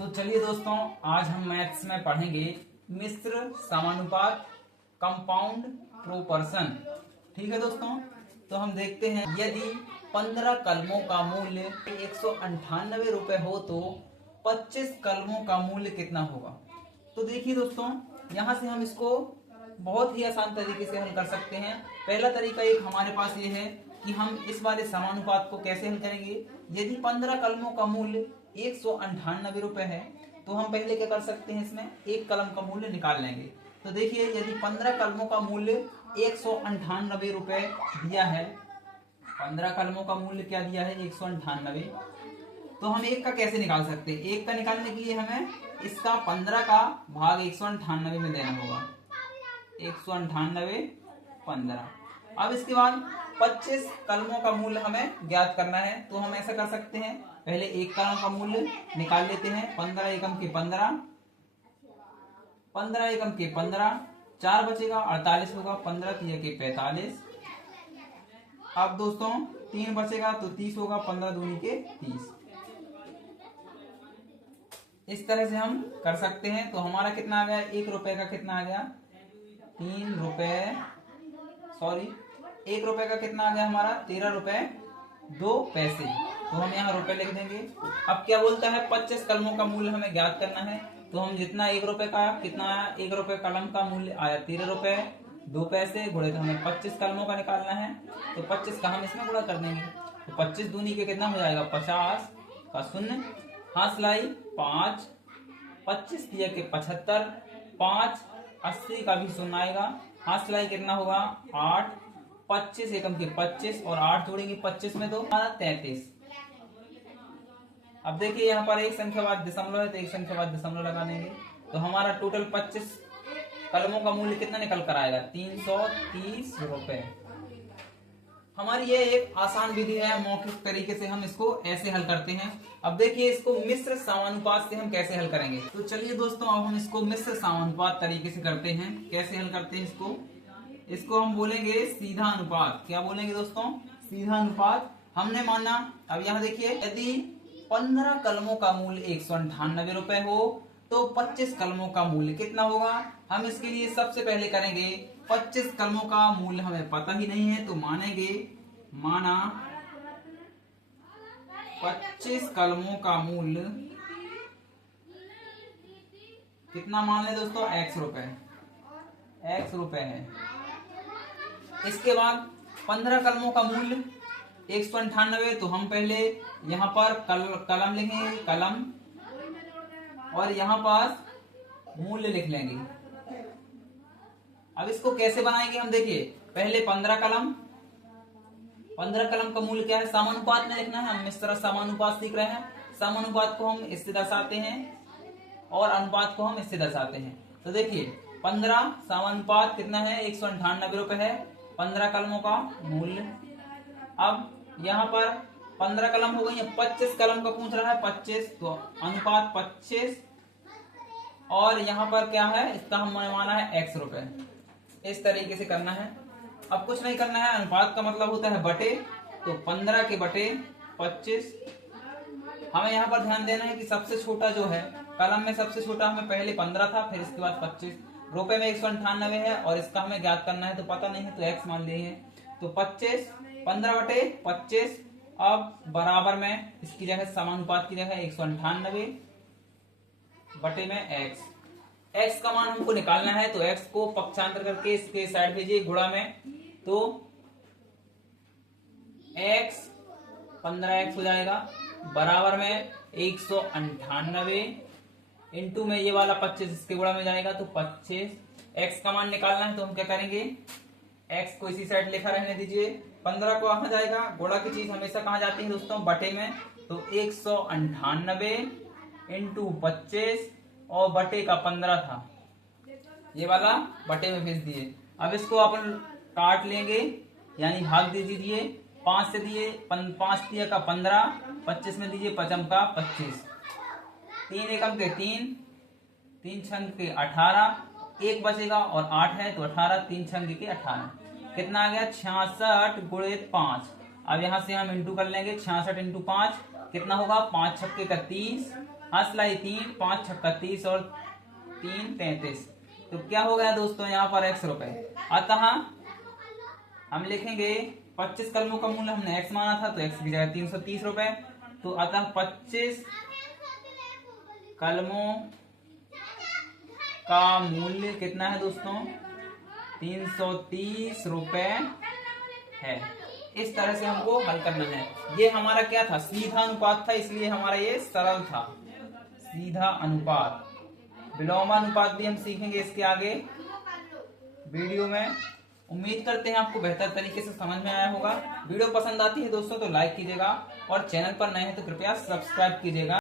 तो चलिए दोस्तों, आज हम मैथ्स में पढ़ेंगे मिश्र समानुपात कंपाउंड प्रोपर्शन। ठीक है दोस्तों, तो हम देखते हैं यदि 15 कलमों का मूल्य 198 रुपए हो तो 25 कलमों का मूल्य कितना होगा। तो देखिए दोस्तों, यहाँ से हम इसको बहुत ही आसान तरीके से हल कर सकते हैं। पहला तरीका एक हमारे पास ये है कि हम इस वाले समानुपात को कैसे हल करेंगे। यदि 15 कलमों का मूल्य 198 रुपए है तो हम पहले क्या कर सकते हैं, इसमें एक कलम का मूल्य निकाल लेंगे। तो देखिए, यदि 15 कलमों का मूल्य 198 रुपए दिया है, 15 कलमों का मूल्य क्या दिया है, 198, तो हम एक का कैसे निकाल सकते हैं। एक का निकालने के लिए हमें इसका 15 का भाग 198 में देना होगा। 198 15। अब इसके बाद 25 कलमों का मूल्य हमें ज्ञात करना है। तो हम ऐसा कर सकते हैं, पहले एक कलम का मूल्य निकाल लेते हैं। 15 एकम के 15, 15 एकम के 15, 4 बचेगा 48 होगा, 15 तिया के 45। अब दोस्तों 3 बचेगा तो 30 होगा, 15 दूनी के 30। इस तरह से हम कर सकते हैं। तो हमारा कितना आ गया, 1 रुपए का कितना आ गया, 3 रुपए, सॉरी 1 रुपए का कितना आ गया हमारा, 13 रुपए 2 पैसे। तो हम यहाँ रुपए लिख देंगे। अब क्या बोलता है, 25 कलमों का मूल्य हमें ज्ञात करना है। तो हम जितना 1 रुपए का कितना आया, 1 रुपए कलम का मूल्य आया 13 रुपए 2 पैसे, गुणे तो हमें 25 कलमों का निकालना है। तो 25 का हम इसमें गुणा कर देंगे। तो 25 दूनी के कितना हो जाएगा, 50 का शून्य, हाथ सिलाई 5, 25 दिया के 75, 5 80 का भी शून्य आएगा, हाथ सिलाई कितना होगा 8, 25 एकम के 25 और 8 जोड़ेंगे 25 में तो 33। अब देखिए यहाँ पर एक संख्या बाद दशमलव है तो एक संख्या बाद दशमलव लगा देंगे। तो हमारा टोटल 25 कलमों का मूल्य कितना निकल कर आएगा, 330 रुपए। हमारी ये एक आसान विधि है, मौखिक तरीके से हम इसको ऐसे हल करते हैं। अब देखिए इसको मिश्र समानुपात से हम कैसे हल करेंगे। तो चलिए दोस्तों, अब हम इसको मिश्र समानुपात तरीके से करते हैं। कैसे हल करते हैं इसको हम बोलेंगे सीधा अनुपात। क्या बोलेंगे दोस्तों, सीधा अनुपात। हमने माना, अब यहाँ देखिए, यदि 15 कलमों का मूल्य 198 रुपए हो तो 25 कलमों का मूल्य कितना होगा। हम इसके लिए सबसे पहले करेंगे, 25 कलमों का मूल्य हमें पता ही नहीं है तो मानेंगे, माना 25 कलमों का मूल्य कितना मान ले दोस्तों, x रुपए, x रुपए है। इसके बाद 15 कलमों का मूल्य 198, तो हम पहले यहाँ पर कलम लिखेंगे, कलम, और यहाँ पर मूल्य लिख लेंगे। अब इसको कैसे बनाएंगे हम, देखिए पहले 15 कलम का मूल्य क्या है, समानुपात में लिखना है। हम इस तरह समानुपात सीख रहे हैं। समानुपात को हम इससे दर्शाते हैं और अनुपात को हम इससे दर्शाते हैं। तो देखिए 15 समानुपात कितना है, 198 रुपए है 15 कलमों का मूल्य। अब यहाँ पर 15 कलम हो गई, 25 कलम का पूछ रहा है 25, तो अनुपात 25, और यहाँ पर क्या है, इसका हमने माना है x रुपए। इस तरीके से करना है। अब कुछ नहीं करना है, अनुपात का मतलब होता है बटे, तो 15 के बटे 25। हमें यहाँ पर ध्यान देना है कि सबसे छोटा जो है, कलम में सबसे छोटा हमें पहले 15 था, फिर इसके बाद 25। रुपए में 198 है और इसका हमें ज्ञात करना है, तो पता नहीं है तो x मान लिए हैं। तो 25, 15 बटे 25। अब बराबर में इसकी जगह समानुपात की जगह 198 बटे में x का मान हमको निकालना है। तो x को पक्षांतर करके इसके साइड भेजिए गुणा में, तो x 15x हो जाएगा, बराबर में 198 इंटू में ये वाला 25 इसके गुणा में जाएगा, तो 25। x का मान निकालना है तो हम क्या करेंगे, x को इसी साइड लिखा रहने दीजिए। 15 को कहाँ जाएगा, गुणा की चीज हमेशा कहाँ जाती है दोस्तों, बटे में। तो 198 इंटू 25 और बटे का 15 था, ये वाला बटे में भेज दिए। अब इसको अपन काट लेंगे, यानी भाग दे दीजिए। 5 से दिए 5 दिया का 15, 25 में दीजिए 5 का 25, 3 एकम के 3, 3 छंग के 18, 1 बचेगा और 8 है तो 18, 3 छंग के 18, कितना आ गया 66 गुणे 5। अब यहाँ से हम इंटू कर लेंगे, 66 इंटू 5 कितना होगा, 5 छक्के का 30, असलाई 3, 5 छक्का 30 और 3 33। तो क्या हो गया दोस्तों यहाँ पर x रुपए। अतः हम लिखेंगे 25 कलमों का मूल्य हमने x माना था, तो x की जगह 330 रुपए। तो अतः 25 कलमों का मूल्य कितना है दोस्तों, 330 रुपए है। इस तरह से हमको हल करना है। ये हमारा क्या था, सीधा अनुपात था, इसलिए हमारा ये सरल था, सीधा अनुपात। विलोमानुपात भी हम सीखेंगे इसके आगे वीडियो में। उम्मीद करते हैं आपको बेहतर तरीके से समझ में आया होगा। वीडियो पसंद आती है दोस्तों तो लाइक कीजिएगा, और चैनल पर नए हैं तो कृपया सब्सक्राइब कीजिएगा।